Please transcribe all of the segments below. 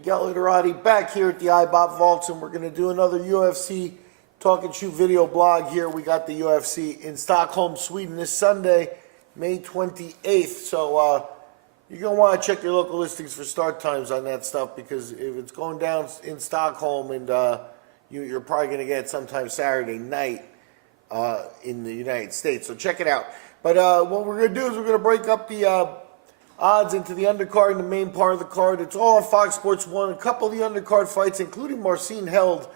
Miguel Iterati back here at the iBot Vaults, and we're going to do another UFC Talk and Shoot video blog here. We got the UFC in Stockholm, Sweden this Sunday, May 28th. So you're going to want to check your local listings for start times on that stuff, because if it's going down in Stockholm, and you're probably going to get it sometime Saturday night in the United States. So check it out. But what we're going to do is we're going to break up the odds into the undercard and the main part of the card. It's all on Fox Sports 1. A couple of the undercard fights, including Marcin Held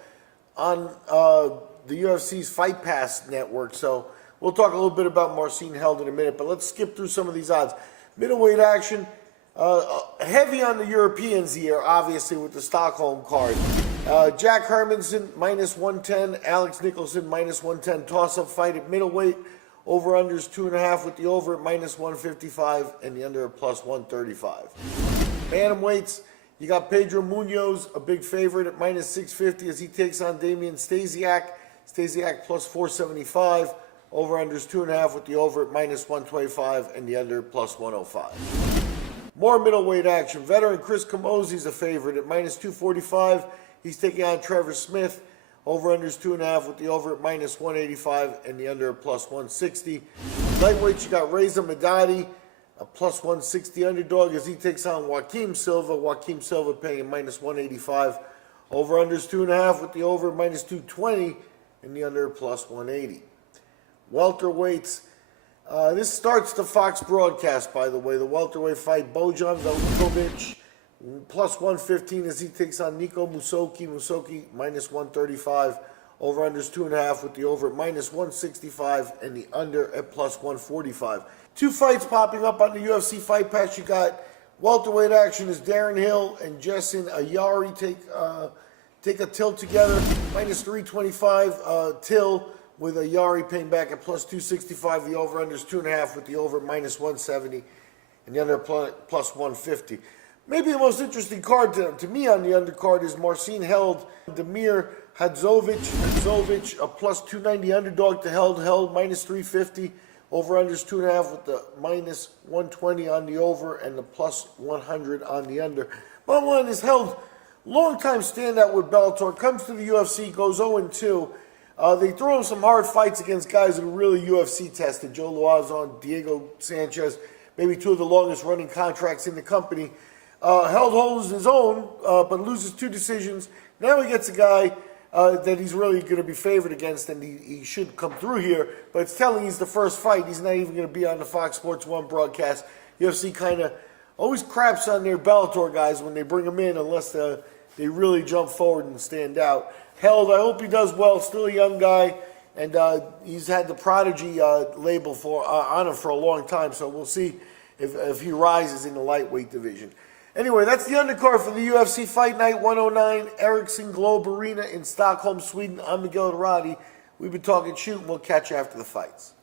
on the UFC's Fight Pass network. So we'll talk a little bit about Marcin Held in a minute, but let's skip through some of these odds. Middleweight action, heavy on the Europeans here, obviously, with the Stockholm card. Jack Hermanson, minus 110. Alex Nicholson, minus 110. Toss-up fight at middleweight. Over-unders 2.5 with the over at minus 155 and the under at plus 135. Bantamweights, you got Pedro Munoz, a big favorite at minus 650 as he takes on Damian Stasiak. Stasiak plus 475. Over-unders 2.5 with the over at minus 125 and the under at plus 105. More middleweight action. Veteran Chris Camozzi's a favorite at minus 245. He's taking on Trevor Smith. Over-unders 2.5 with the over at minus 185 and the under at plus 160. Lightweights, you got Reza Madadi, a plus 160 underdog as he takes on Joaquim Silva. Joaquim Silva paying minus 185. Over-unders 2.5 with the over at minus 220 and the under at plus 180. Welterweights, this starts the Fox broadcast, by the way. The welterweight fight, Bojan Velikovic, plus 115 as he takes on Nico Musoki. Musoki minus 135. Over-unders 2.5 with the over at minus 165 and the under at plus 145. Two fights popping up on the UFC Fight Pass. You got welterweight action as Darren Hill and Jason Ayari take a tilt together. Minus 325 Till with Ayari paying back at plus 265. The over-unders 2.5 with the over at minus 170 and the under plus 150. Maybe the most interesting card to me on the undercard is Marcin Held, Damir Hadzovic. Hadzovic, a plus 290 underdog to Held minus 350. Over-unders 2.5 with the minus 120 on the over and the plus 100 on the under. Bottom line is Held, long-time standout with Bellator, comes to the UFC, goes 0-2. They throw him some hard fights against guys that are really UFC tested. Joe Loazon, Diego Sanchez, maybe two of the longest running contracts in the company. Held holds his own, but loses 2 decisions. Now he gets a guy that he's really going to be favored against, and he should come through here. But it's telling he's the first fight. He's not even going to be on the Fox Sports 1 broadcast. UFC kind of always craps on their Bellator guys when they bring them in, unless they really jump forward and stand out. Held, I hope he does well. Still a young guy, and he's had the prodigy label on him for a long time. So we'll see if he rises in the lightweight division. Anyway, that's the undercard for the UFC Fight Night 109, Ericsson Globe Arena in Stockholm, Sweden. I'm Miguel Iterati. We've been talking shoot, and we'll catch you after the fights.